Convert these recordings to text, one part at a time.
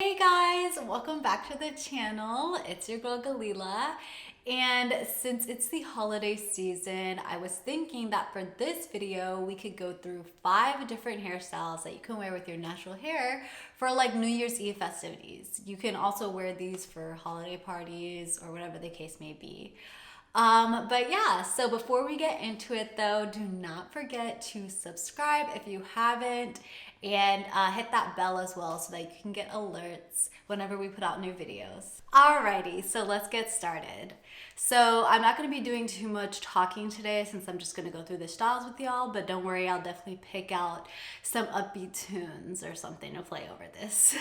Hey guys, welcome back to the channel. It's your girl Gelila, and since it's the holiday season, I was thinking that for this video we could go through 5 different hairstyles that you can wear with your natural hair for like New Year's Eve festivities. You can also wear these for holiday parties or whatever the case may be. But yeah, so before we get into it though, do not forget to subscribe if you haven't, and hit that bell as well so that you can get alerts whenever we put out new videos. Alrighty, so let's get started. So I'm not going to be doing too much talking today since I'm just going to go through the styles with y'all, but don't worry, I'll definitely pick out some upbeat tunes or something to play over this.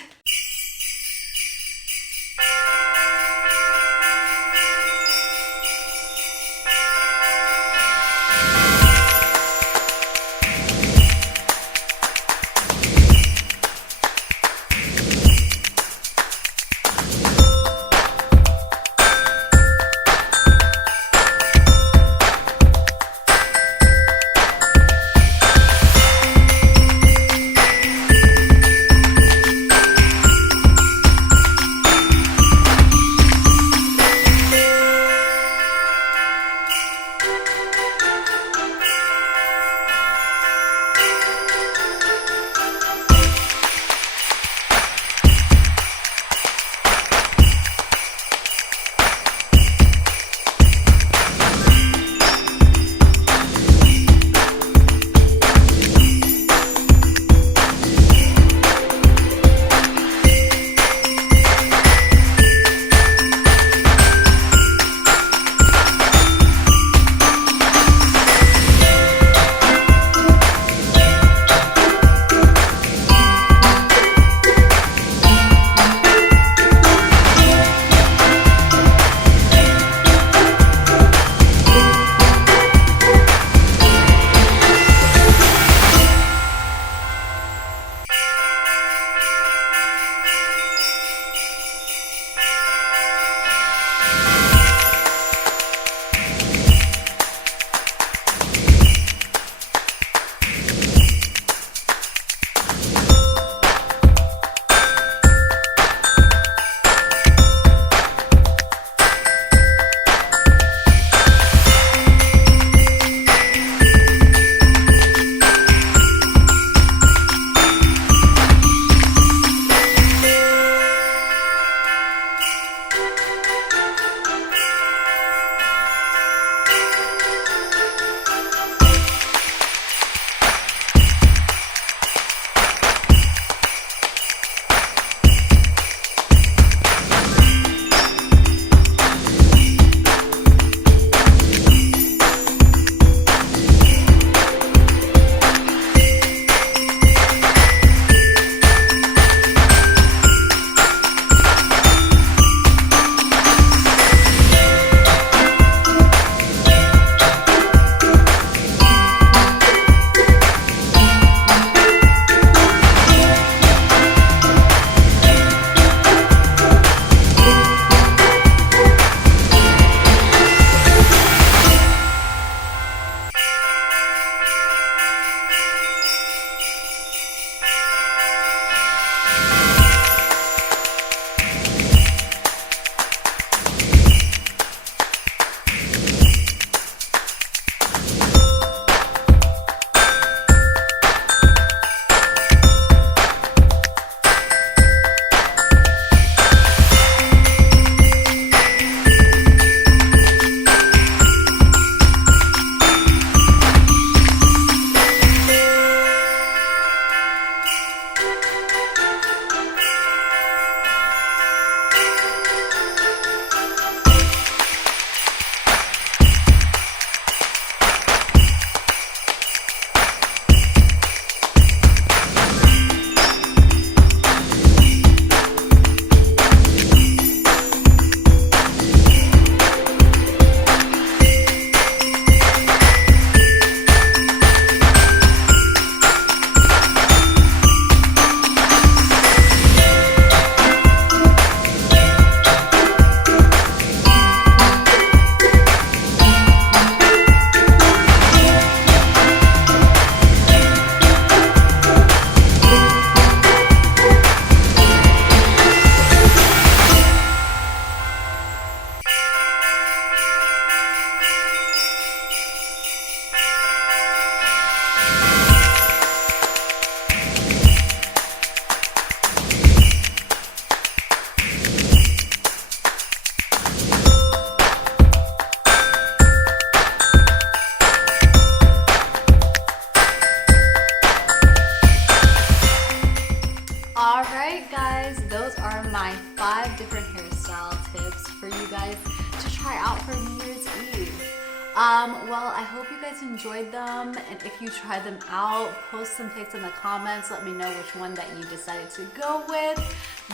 my 5 different hairstyle tips for you guys to try out for New Year's Eve. Well, I hope you guys enjoyed them, and if you tried them out, post some pics in the comments. Let me know which one that you decided to go with.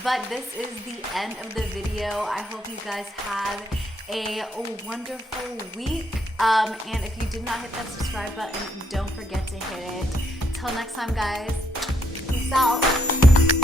But this is the end of the video. I hope you guys have a wonderful week. And if you did not hit that subscribe button, don't forget to hit it. Till next time, guys. Peace out.